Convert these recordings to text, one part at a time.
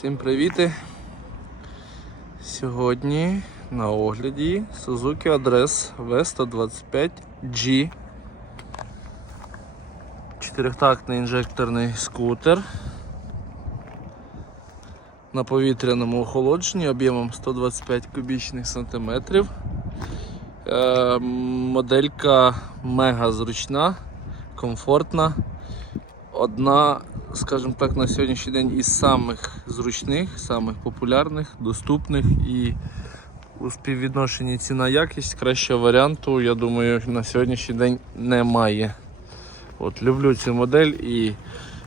Всім привіти! Сьогодні на огляді Suzuki Address V125G. Чотирьохтактний інжекторний скутер. На повітряному охолодженні об'ємом 125 кубічних сантиметрів. Е, моделька мега зручна, комфортна. Одна, скажімо так, на сьогоднішній день із самих зручних, самих популярних, доступних і у співвідношенні ціна-якість кращого варіанту, я думаю, на сьогоднішній день немає. От, люблю цю модель і,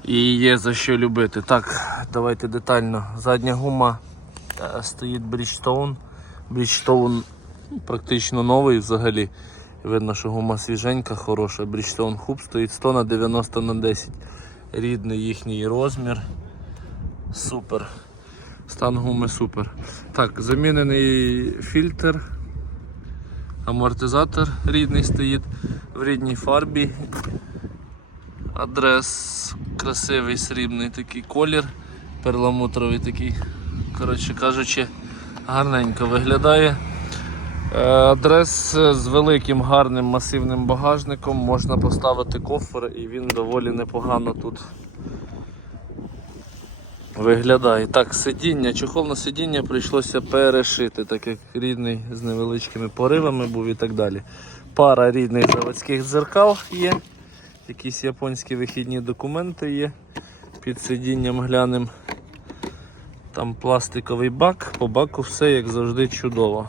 і є за що любити. Так, давайте детально. Задня гума е, стоїть Bridgestone. Bridgestone практично новий взагалі. Видно, що гума свіженька, хороша. Bridgestone Hub стоїть 100 на 90 на 10. Рідний їхній розмір. Супер. Стан гуми супер. Так, замінений фільтр. Амортизатор рідний стоїть в рідній фарбі. Адрес красивий срібний такий колір, перламутровий такий, коротше кажучи, гарненько виглядає. Е, Адрес з великим гарним масивним багажником можна поставити кофер і він доволі непогано тут виглядає. Так, сидіння, чохол на сидіння прийшлося перешити, так як рідний з невеличкими поривами був і так далі. Пара рідних заводських дзеркал є, якісь японські вихідні документи є. Під сидінням глянем. Там пластиковий бак, по баку все як завжди чудово.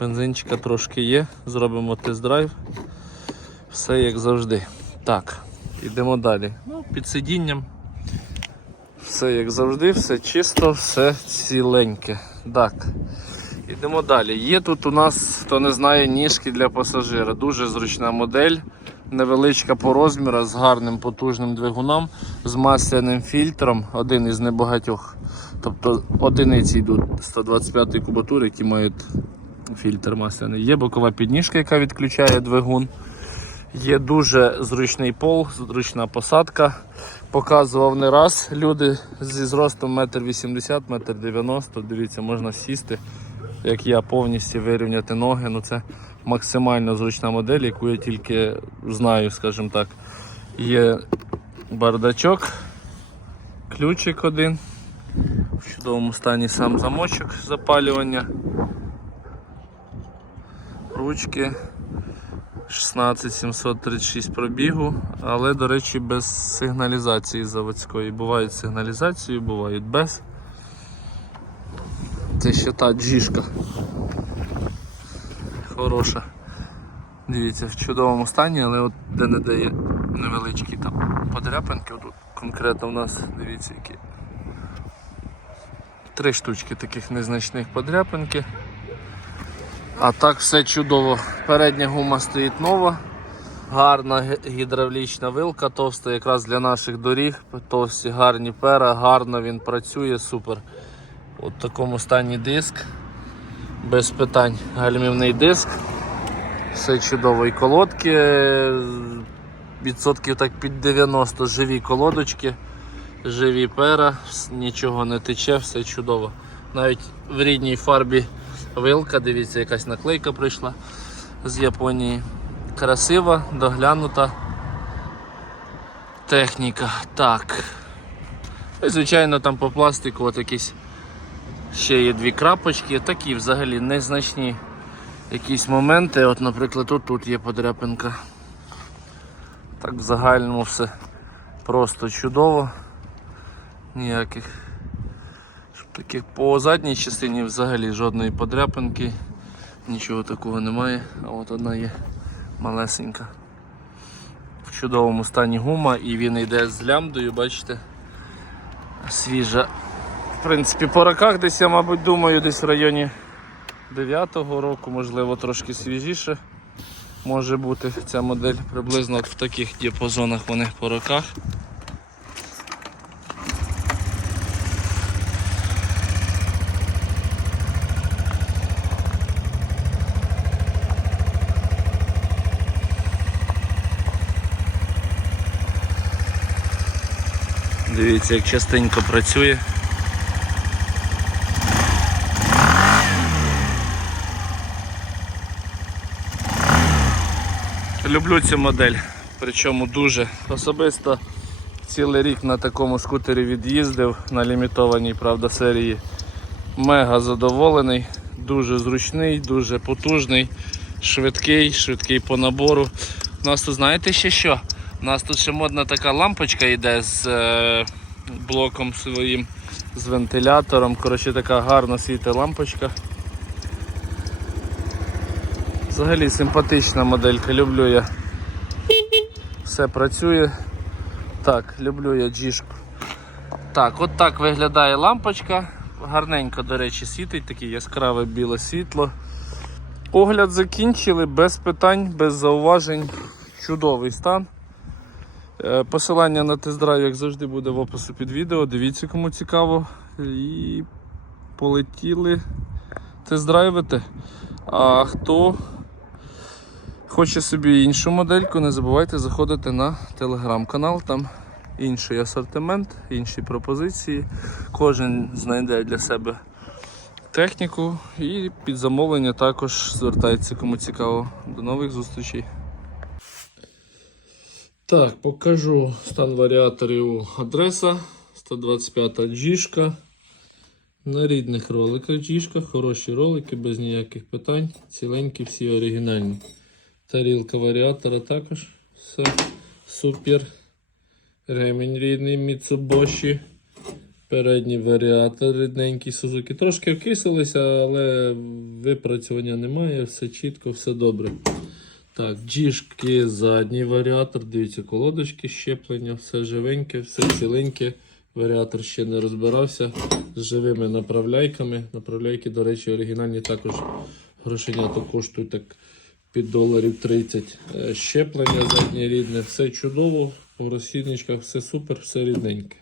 Бензинчика трошки є, зробимо тест-драйв. Все як завжди. Так, йдемо далі. Ну, під сидінням. Все як завжди, все чисто, все ціленьке. Так. Йдемо далі. Є тут у нас, хто не знає, ніжки для пасажира. Дуже зручна модель, невеличка по розміру, з гарним потужним двигуном, з масляним фільтром, один із небагатьох. Тобто одиниці йдуть 125 кубатур, які мають фільтр масляний. Є бокова підніжка, яка відключає двигун. Є дуже зручний пол, зручна посадка. Показував не раз. Люди зі зростом 1,80 м, 1,90 м. Дивіться, можна сісти, як я, повністю вирівняти ноги. Ну Це максимально зручна модель, яку я тільки знаю, скажімо так. Є бардачок, ключик один. В чудовому стані сам замочок запалювання. Ручки 16736 пробігу, але, до речі, без сигналізації заводської. Бувають з сигналізацією, бувають без. Це ще та джішка. Хороша. Дивіться, в чудовому стані, але от де-не-де є невеличкі там подряпинки. Тут конкретно у нас, дивіться, які. Три штучки таких незначних подряпинки. А так все чудово. Передня гума стоїть нова, гарна гідравлічна вилка, товста якраз для наших доріг, товсті гарні пера, гарно він працює, супер. От в такому стані диск, без питань гальмівний диск. Все чудово. І колодки, відсотків так під 90 живі колодочки, живі пера, нічого не тече, все чудово. Навіть в рідній фарбі вилка, дивіться, якась наклейка прийшла з Японії. Красива, доглянута техніка. Так. І, звичайно, там по пластику от якісь ще є дві крапочки, такі взагалі незначні якісь моменти. От, наприклад, тут, тут є подряпинка. Так в загальному все просто чудово. Ніяких таких по задній частині взагалі жодної подряпинки, нічого такого немає, а от одна є малесенька. В чудовому стані гума і він йде з лямдою, бачите, свіжа. В принципі, по роках десь я, мабуть, думаю, десь в районі 9-го року, можливо, трошки свіжіше може бути ця модель приблизно от в таких діапазонах вони по роках. Дивіться, як частенько працює. Люблю цю модель, причому дуже. Особисто цілий рік на такому скутері від'їздив на лімітованій правда, серії. Мега задоволений, дуже зручний, дуже потужний, швидкий, швидкий по набору. У нас тут знаєте ще що? У нас тут ще модна така лампочка йде з е, блоком своїм, з вентилятором. Коротше, така гарна світа лампочка. Взагалі симпатична моделька, люблю я. Все працює. Так, люблю я джішку. Так, от так виглядає лампочка. Гарненько, до речі, світить, таке яскраве біле світло. Огляд закінчили без питань, без зауважень. Чудовий стан. Е, Посилання на тест-драйв, як завжди, буде в описі під відео. Дивіться, кому цікаво. І полетіли тест-драйвити. А хто хоче собі іншу модельку, не забувайте заходити на телеграм-канал. Там інший асортимент, інші пропозиції. Кожен знайде для себе техніку і під замовлення також звертається кому цікаво. До нових зустрічей. Так, покажу стан варіаторів адреса 125 джішка. На рідних роликах джішка, хороші ролики, без ніяких питань. Ціленькі, всі оригінальні. Тарілка варіатора також. Все супер. Ремінь рідний Mitsubishi. Передній варіатор рідненький Suzuki. Трошки вкисилися, але випрацювання немає, все чітко, все добре. Так, джішки, задній варіатор. Дивіться, колодочки, щеплення, все живеньке, все ціленьке. Варіатор ще не розбирався з живими направляйками. Направляйки, до речі, оригінальні також грошенята коштують так під доларів 30. Е, Щеплення заднє рідне, все чудово. У розсідничках все супер, все рідненьке.